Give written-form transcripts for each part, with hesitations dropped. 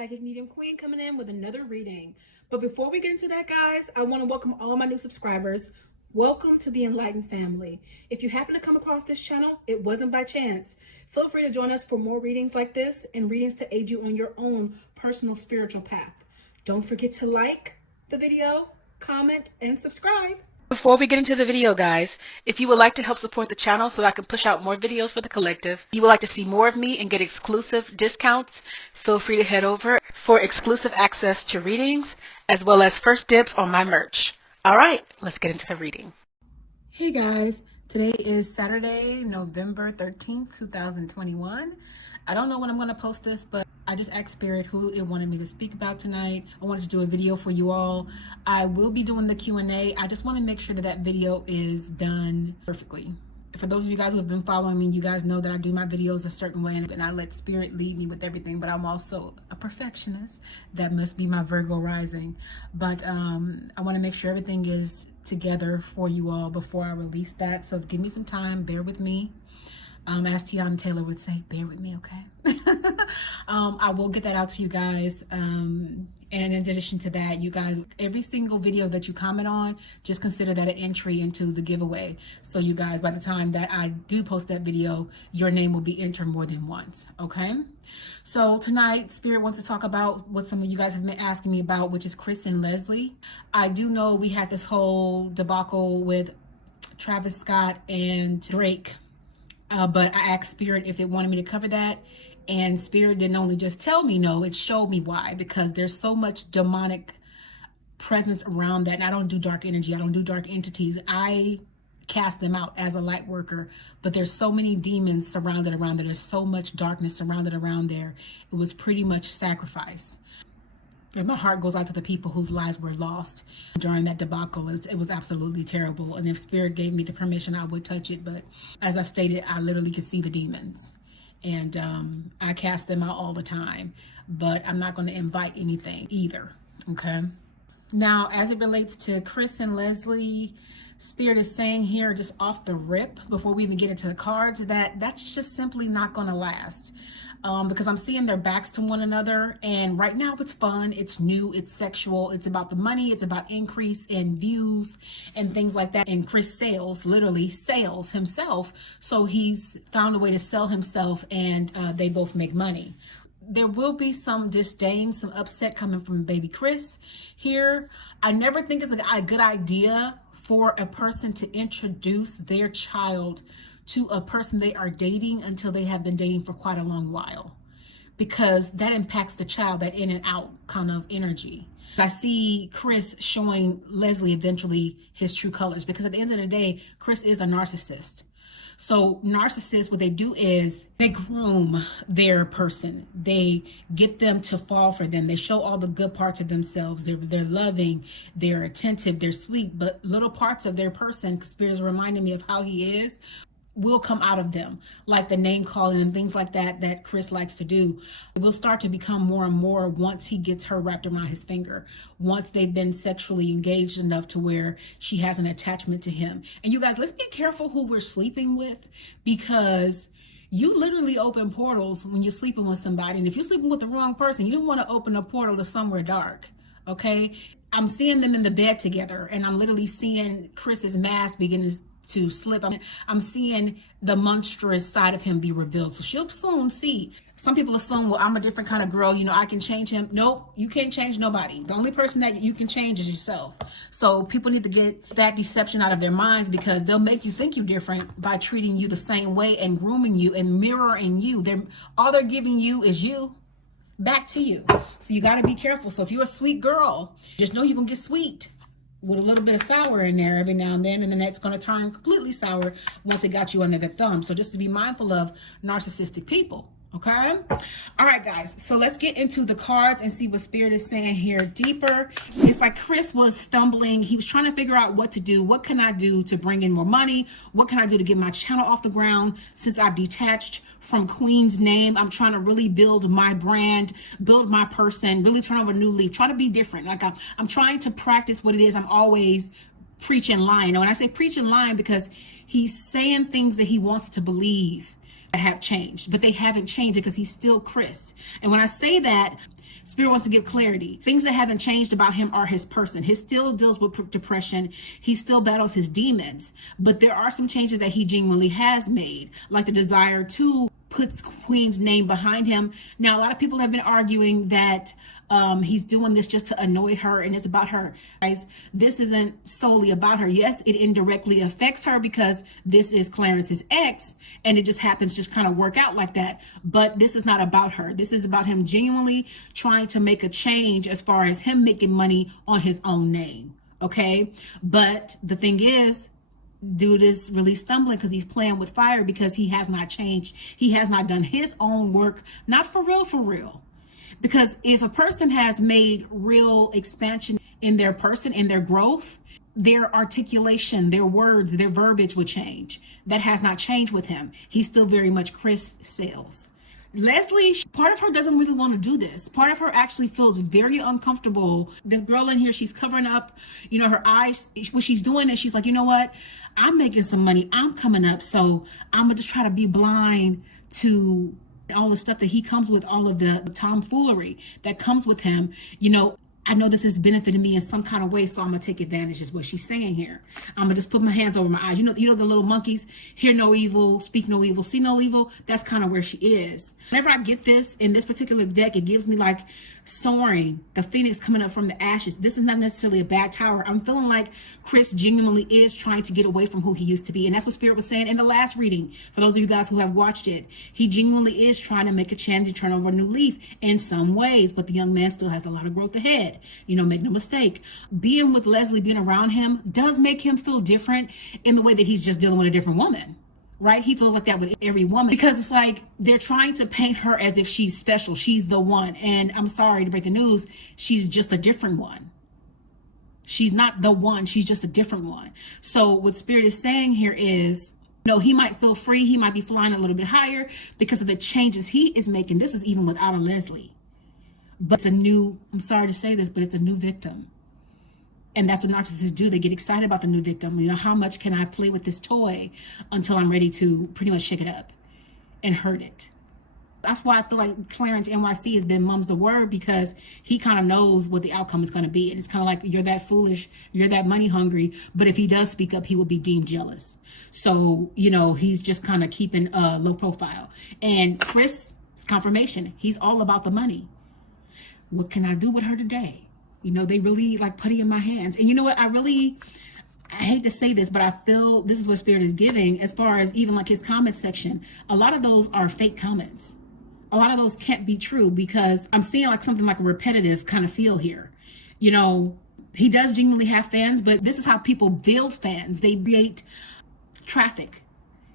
Psychic Medium Queen coming in with another reading. But before we get into that, guys, I want to welcome all my new subscribers. Welcome to the Enlightened family. If you happen to come across this channel, it wasn't by chance. Feel free to join us for more readings like this and readings to aid you on your own personal spiritual path. Don't forget to like the video, comment, and subscribe. Before we get into the video, guys, if you would like to help support the channel so that I can push out more videos for the collective, you would like to see more of me and get exclusive discounts, feel free to head over for exclusive access to readings, as well as first dibs on my merch. All right, let's get into the reading. Hey guys, today is Saturday, November 13th, 2021. I don't know when I'm going to post this, but I just asked Spirit who it wanted me to speak about tonight. I wanted to do a video for you all. I will be doing the Q&A. I just want to make sure that that video is done perfectly. For those of you guys who have been following me, you guys know that I do my videos a certain way and I let Spirit lead me with everything, but I'm also a perfectionist. That must be my Virgo rising. But I want to make sure everything is together for you all before I release that. So give me some time, bear with me. As Tiana Taylor would say, bear with me, okay? I will get that out to you guys. And in addition to that, you guys, every single video that you comment on, just consider that an entry into the giveaway. So you guys, by the time that I do post that video, your name will be entered more than once, okay? So tonight, Spirit wants to talk about what some of you guys have been asking me about, which is Chris and Leslie. I do know we had this whole debacle with Travis Scott and Drake. But I asked Spirit if it wanted me to cover that, and Spirit didn't only just tell me no, it showed me why, because there's so much demonic presence around that. And I don't do dark energy, I don't do dark entities. I cast them out as a light worker, but there's so many demons surrounded around there. There's so much darkness surrounded around there. It was pretty much sacrifice. And my heart goes out to the people whose lives were lost during that debacle. It was absolutely terrible. And if Spirit gave me the permission, I would touch it. But as I stated, I literally could see the demons. And I cast them out all the time. But I'm not going to invite anything either. Okay? Now, as it relates to Chris and Leslie, Spirit is saying here, just off the rip, before we even get into the cards, that's just simply not going to last. Because I'm seeing their backs to one another, and right now it's fun, it's new, it's sexual, it's about the money, it's about increase in views and things like that. And Chris sells, literally sells himself, so he's found a way to sell himself, and they both make money. There will be some disdain, some upset coming from baby Chris here. I never think it's a good idea for a person to introduce their child to a person they are dating until they have been dating for quite a long while, because that impacts the child, that in and out kind of energy. I see Chris showing Leslie eventually his true colors, because at the end of the day, Chris is a narcissist. So narcissists, what they do is they groom their person. They get them to fall for them. They show all the good parts of themselves. They're loving, they're attentive, they're sweet, but little parts of their person, because Spirit is reminding me of how he is, will come out of them, like the name calling and things like that Chris likes to do. It will start to become more and more once he gets her wrapped around his finger, once they've been sexually engaged enough to where she has an attachment to him. And you guys, let's be careful who we're sleeping with, because you literally open portals when you're sleeping with somebody. And if you're sleeping with the wrong person, you don't want to open a portal to somewhere dark, okay? I'm seeing them in the bed together, and I'm literally seeing Chris's mask begin to slip. I'm seeing the monstrous side of him be revealed. So she'll soon see. Some people assume, well, I'm a different kind of girl, I can change him. Nope, you can't change nobody. The only person that you can change is yourself. So people need to get that deception out of their minds, because they'll make you think you're different by treating you the same way and grooming you and mirroring you. All they're giving you is you back to you. So you got to be careful. So if you're a sweet girl, just know you're going to get sweet with a little bit of sour in there every now and then that's going to turn completely sour once it got you under the thumb. So just to be mindful of narcissistic people, okay? All right, guys, so let's get into the cards and see what Spirit is saying here deeper. It's like Chris was stumbling. He was trying to figure out what to do. What can I do to bring in more money? What can I do to get my channel off the ground since I've detached from Queen's name? I'm trying to really build my brand, build my person, really turn over a new leaf, try to be different. Like I'm trying to practice what it is I'm always preaching lying. And when I say preaching lying, because he's saying things that he wants to believe have changed, but they haven't changed because he's still Chris. And when I say that, Spirit wants to give clarity. Things that haven't changed about him are his person. He still deals with depression. He still battles his demons. But there are some changes that he genuinely has made, like the desire to put Queen's name behind him. Now, a lot of people have been arguing that he's doing this just to annoy her and it's about her. Guys, this isn't solely about her. Yes, it indirectly affects her because this is Clarence's ex and it just happens to just kind of work out like that. But this is not about her. This is about him genuinely trying to make a change as far as him making money on his own name. Okay. But the thing is, dude is really stumbling because he's playing with fire because he has not changed. He has not done his own work, not for real. Because if a person has made real expansion in their person, in their growth, their articulation, their words, their verbiage would change. That has not changed with him. He's still very much Chris Sales. Leslie, part of her doesn't really want to do this. Part of her actually feels very uncomfortable. This girl in here, she's covering up, her eyes. What she's doing is she's like, you know what? I'm making some money. I'm coming up. So I'm going to just try to be blind to all the stuff that he comes with, all of the tomfoolery that comes with him. I know this is benefiting me in some kind of way, so I'm gonna take advantage, is what she's saying here. I'm gonna just put my hands over my eyes. You know the little monkeys, hear no evil, speak no evil, see no evil. That's kind of where she is. Whenever I get this in this particular deck, it gives me like soaring, the phoenix coming up from the ashes. This is not necessarily a bad tower. I'm feeling like Chris genuinely is trying to get away from who he used to be. And that's what Spirit was saying in the last reading. For those of you guys who have watched it, he genuinely is trying to make a change to turn over a new leaf in some ways. But the young man still has a lot of growth ahead. Make no mistake. Being with Leslie, being around him does make him feel different in the way that he's just dealing with a different woman. Right? He feels like that with every woman because it's like they're trying to paint her as if she's special. She's the one. And I'm sorry to break the news. She's just a different one. She's not the one. She's just a different one. So what Spirit is saying here is, he might feel free. He might be flying a little bit higher because of the changes he is making. This is even without a Leslie. But I'm sorry to say this, but it's a new victim. And that's what narcissists do. They get excited about the new victim. How much can I play with this toy until I'm ready to pretty much shake it up and hurt it? That's why I feel like Clarence NYC has been mum's the word, because he kind of knows what the outcome is going to be. And it's kind of like, you're that foolish, you're that money hungry. But if he does speak up, he will be deemed jealous. So, he's just kind of keeping a low profile. And Chris, confirmation, he's all about the money. What can I do with her today? They really like putting in my hands. And you know what? I hate to say this, but I feel this is what Spirit is giving as far as even like his comment section. A lot of those are fake comments. A lot of those can't be true because I'm seeing like something like a repetitive kind of feel here. He does genuinely have fans, but this is how people build fans. They create traffic.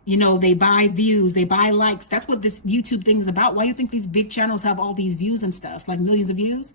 They buy views, they buy likes. That's what this YouTube thing is about. Why do you think these big channels have all these views and stuff, like millions of views?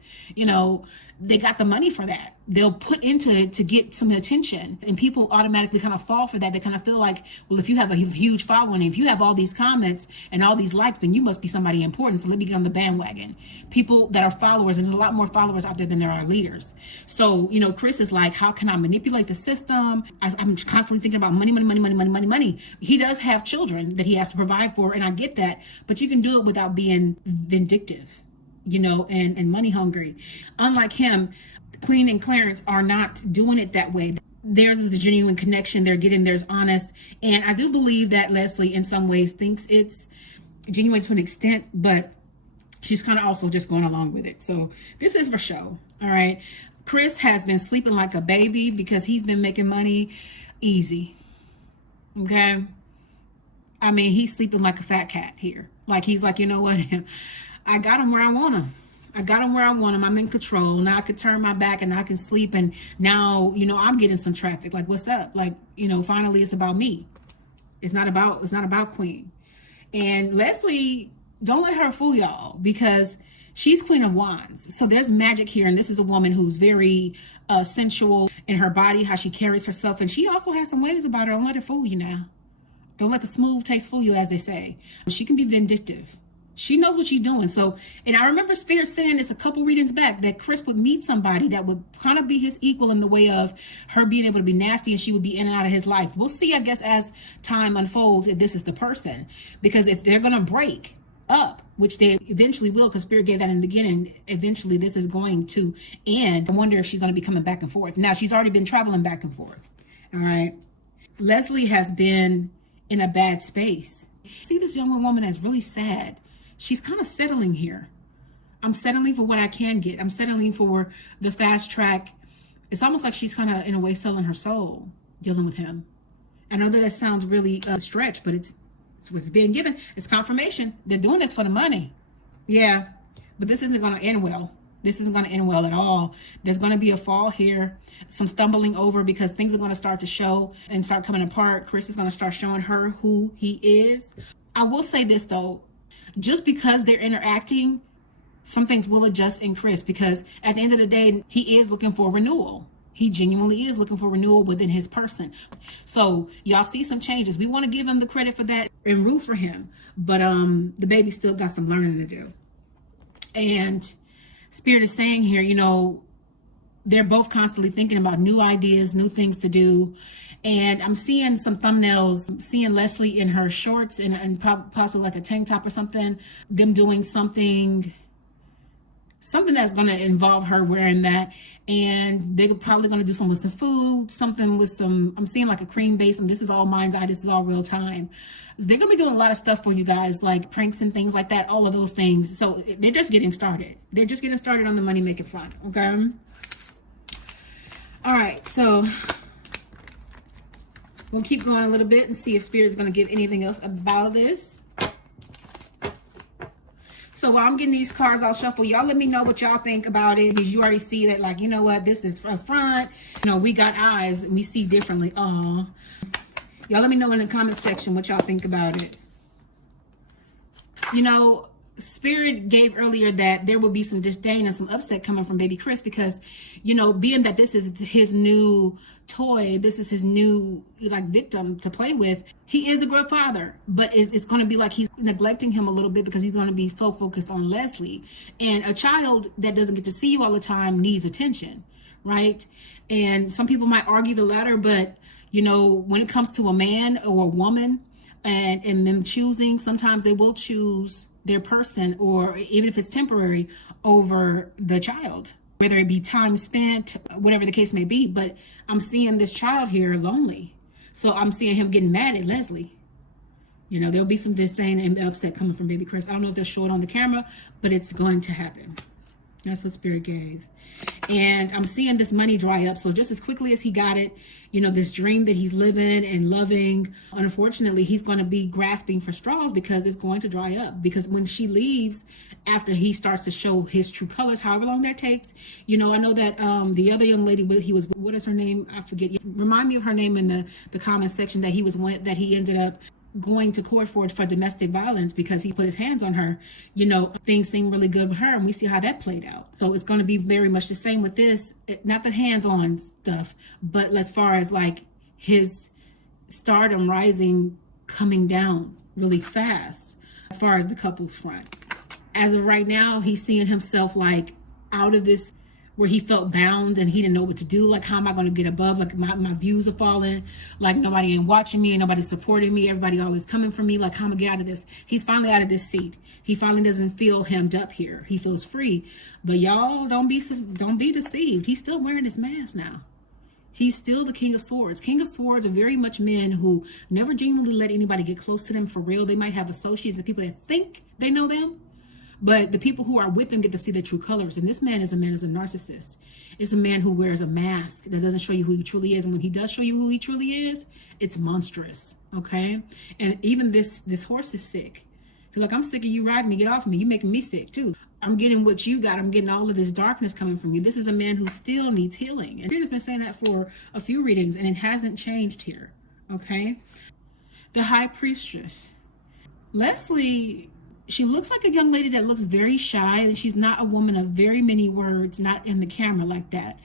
They got the money for that. They'll put into it to get some attention, and people automatically kind of fall for that. They kind of feel like, well, if you have a huge following, if you have all these comments and all these likes, then you must be somebody important. So let me get on the bandwagon. People that are followers, and there's a lot more followers out there than there are leaders. So, Chris is like, how can I manipulate the system? I'm constantly thinking about money. He does have children that he has to provide for, and I get that, but you can do it without being vindictive, and money hungry. Unlike him, Queen and Clarence are not doing it that way. Theirs is the genuine connection. They're getting theirs honest. And I do believe that Leslie in some ways thinks it's genuine to an extent, but she's kind of also just going along with it. So this is for show. All right. Chris has been sleeping like a baby because he's been making money easy. Okay. He's sleeping like a fat cat here. Like, he's like, you know what? I got him where I want him. I'm in control. Now I can turn my back and I can sleep. And now, I'm getting some traffic. Like, what's up? Like, finally it's about me. It's not about Queen. And Leslie, don't let her fool y'all, because she's Queen of Wands. So there's magic here. And this is a woman who's very sensual in her body, how she carries herself. And she also has some ways about her. Don't let her fool you now. Don't let the smooth taste fool you, as they say. She can be vindictive. She knows what she's doing. So, and I remember Spirit saying this a couple readings back, that Chris would meet somebody that would kind of be his equal in the way of her being able to be nasty, and she would be in and out of his life. We'll see, I guess, as time unfolds, if this is the person. Because if they're going to break up, which they eventually will, because Spirit gave that in the beginning. Eventually this is going to end. I wonder if she's going to be coming back and forth. Now she's already been traveling back and forth. All right. Leslie has been in a bad space. See this young woman that's really sad. She's kind of settling here. I'm settling for what I can get. I'm settling for the fast track. It's almost like she's kind of, in a way, selling her soul, dealing with him. I know that sounds really stretched, but it's what's being given. It's confirmation. They're doing this for the money. Yeah, but this isn't going to end well. This isn't going to end well at all. There's going to be a fall here, some stumbling over, because things are going to start to show and start coming apart. Chris is going to start showing her who he is. I will say this, though. Just because they're interacting, some things will adjust in Chris, because at the end of the day, he is looking for renewal. He genuinely is looking for renewal within his person. So y'all see some changes. We want to give him the credit for that and root for him. But the baby still got some learning to do. And Spirit is saying here, you know, they're both constantly thinking about new ideas, new things to do. And I'm seeing some thumbnails, I'm seeing Leslie in her shorts and possibly like a tank top or something, them doing something that's going to involve her wearing that. And they're probably going to do something with some food, something with some, I'm seeing like a cream base, and this is all mind's eye, this is all real time. They're going to be doing a lot of stuff for you guys, like pranks and things like that, all of those things. So they're just getting started. They're just getting started on the money making front, okay? All right, so we'll keep going a little bit and see if Spirit's going to give anything else about this. So while I'm getting these cards all shuffled, y'all let me know what y'all think about it, because you already see that, like, you know what, this is a front. You know, we got eyes and we see differently. Aw. Y'all let me know in the comment section what y'all think about it. You know, Spirit gave earlier that there will be some disdain and some upset coming from baby Chris, because, you know, being that this is his new toy, this is his new like victim to play with, he is a good father, but it's going to be like he's neglecting him a little bit, because he's going to be so focused on Leslie. And a child that doesn't get to see you all the time needs attention, right? And some people might argue the latter, but you know, when it comes to a man or a woman and them choosing, sometimes they will choose their person, or even if it's temporary, over the child, whether it be time spent, whatever the case may be. But I'm seeing this child here lonely. So I'm seeing him getting mad at Leslie. You know, there'll be some disdain and upset coming from baby Chris. I don't know if they'll show it on the camera, but it's going to happen. That's what Spirit gave. And I'm seeing this money dry up. So just as quickly as he got it, you know, this dream that he's living and loving, unfortunately, he's going to be grasping for straws, because it's going to dry up. Because when she leaves, after he starts to show his true colors, however long that takes, you know, I know that the other young lady, he was, what is her name? I forget. Remind me of her name in the comment section, that he ended up going to court for domestic violence because he put his hands on her. You know, things seemed really good with her, and we see how that played out. So it's going to be very much the same with this, not the hands-on stuff, but as far as like his stardom rising, coming down really fast as far as the couple's front. As of right now, he's seeing himself like out of this, where he felt bound and he didn't know what to do. Like, how am I going to get above? Like, my views are falling. Like, nobody ain't watching me, and nobody supporting me. Everybody always coming for me. Like, how am I going to get out of this? He's finally out of this seat. He finally doesn't feel hemmed up here. He feels free. But y'all, don't be deceived. He's still wearing his mask now. He's still the King of Swords. King of Swords are very much men who never genuinely let anybody get close to them for real. They might have associates and people that think they know them, but the people who are with them get to see their true colors. And this man is a narcissist. It's a man who wears a mask that doesn't show you who he truly is. And when he does show you who he truly is, it's monstrous, okay? And even this horse is sick. He's like, I'm sick of you riding me. Get off me. You're making me sick too. I'm getting what you got. I'm getting all of this darkness coming from you. This is a man who still needs healing. And Spirit has been saying that for a few readings, and it hasn't changed here, okay? The High Priestess. Leslie, she looks like a young lady that looks very shy, and she's not a woman of very many words, not in the camera like that.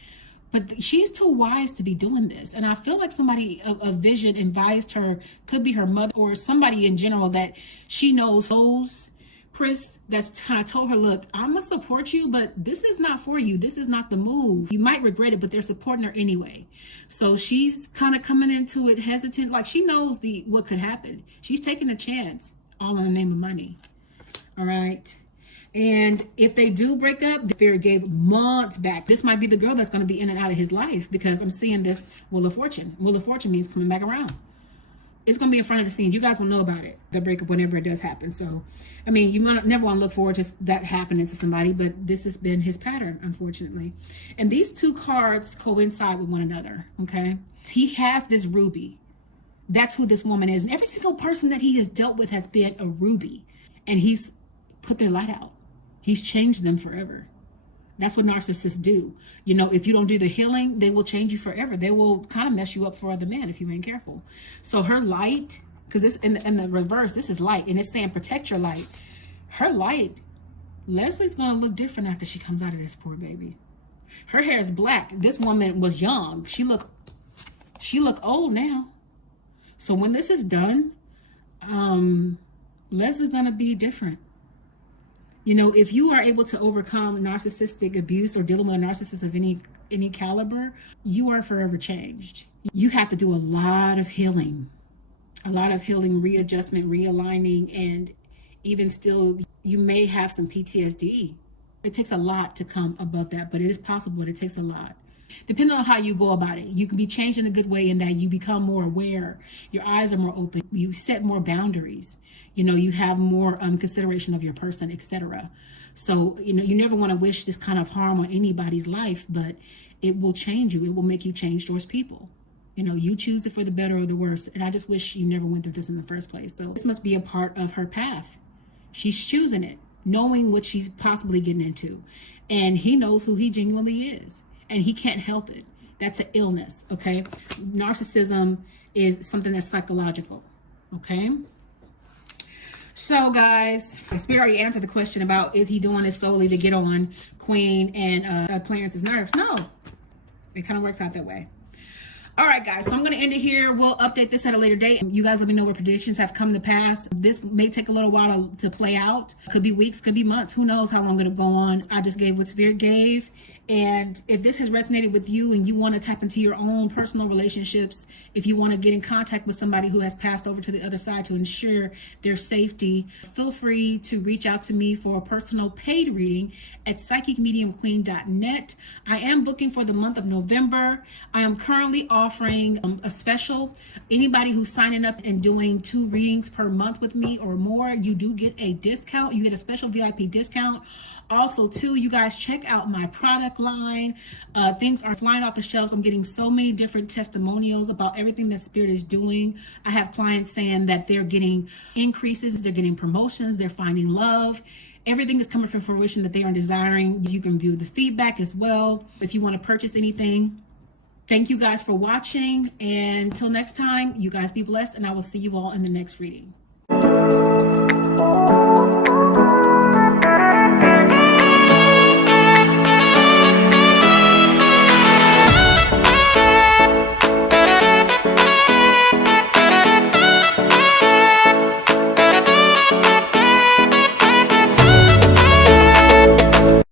But she's too wise to be doing this. And I feel like somebody of vision advised her, could be her mother or somebody in general that she knows, Chris, that's kind of told her, look, I'm going to support you, but this is not for you. This is not the move. You might regret it, but they're supporting her anyway. So she's kind of coming into it hesitant. Like, she knows what could happen. She's taking a chance, all in the name of money. All right. And if they do break up, the spirit gave months back. This might be the girl that's going to be in and out of his life, because I'm seeing this Wheel of Fortune. Wheel of Fortune means coming back around. It's going to be in front of the scenes. You guys will know about it, the breakup, whenever it does happen. So, I mean, you never want to look forward to that happening to somebody, but this has been his pattern, unfortunately. And these two cards coincide with one another, okay? He has this ruby. That's who this woman is. And every single person that he has dealt with has been a ruby. And he's put their light out. He's changed them forever. That's what narcissists do. You know, if you don't do the healing, they will change you forever. They will kind of mess you up for other men if you ain't careful. So her light, because this in the reverse, this is light, and it's saying protect your light. Her light, Leslie's gonna look different after she comes out of this, poor baby. Her hair is black. This woman was young. She look old now. So when this is done, Leslie's gonna be different. You know, if you are able to overcome narcissistic abuse or dealing with a narcissist of any caliber, you are forever changed. You have to do a lot of healing, readjustment, realigning, and even still, you may have some PTSD. It takes a lot to come above that, but it is possible, but it takes a lot. Depending on how you go about it, you can be changed in a good way in that you become more aware. Your eyes are more open. You set more boundaries. You know, you have more consideration of your person, etc. So, you know, you never want to wish this kind of harm on anybody's life, but it will change you. It will make you change towards people. You know, you choose it for the better or the worse. And I just wish you never went through this in the first place. So this must be a part of her path. She's choosing it, knowing what she's possibly getting into. And he knows who he genuinely is. And he can't help it. That's an illness, okay? Narcissism is something that's psychological, okay? So, guys, Spirit already answered the question about, is he doing this solely to get on Queen and Clarence's nerves? No, it kind of works out that way. All right, guys, so I'm going to end it here. We'll update this at a later date. You guys let me know what predictions have come to pass. This may take a little while to play out. Could be weeks, could be months. Who knows how long it'll go on. I just gave what Spirit gave. And if this has resonated with you and you want to tap into your own personal relationships, if you want to get in contact with somebody who has passed over to the other side to ensure their safety, feel free to reach out to me for a personal paid reading at psychicmediumqueen.net. I am booking for the month of November. I am currently offering a special. Anybody who's signing up and doing 2 readings per month with me or more, you do get a discount. You get a special VIP discount. Also, too, you guys check out my product line. Things are flying off the shelves. I'm getting so many different testimonials about everything that Spirit is doing. I have clients saying that they're getting increases, they're getting promotions, they're finding love. Everything is coming from fruition that they are desiring. You can view the feedback as well if you want to purchase anything. Thank you guys for watching. And until next time, you guys be blessed, and I will see you all in the next reading.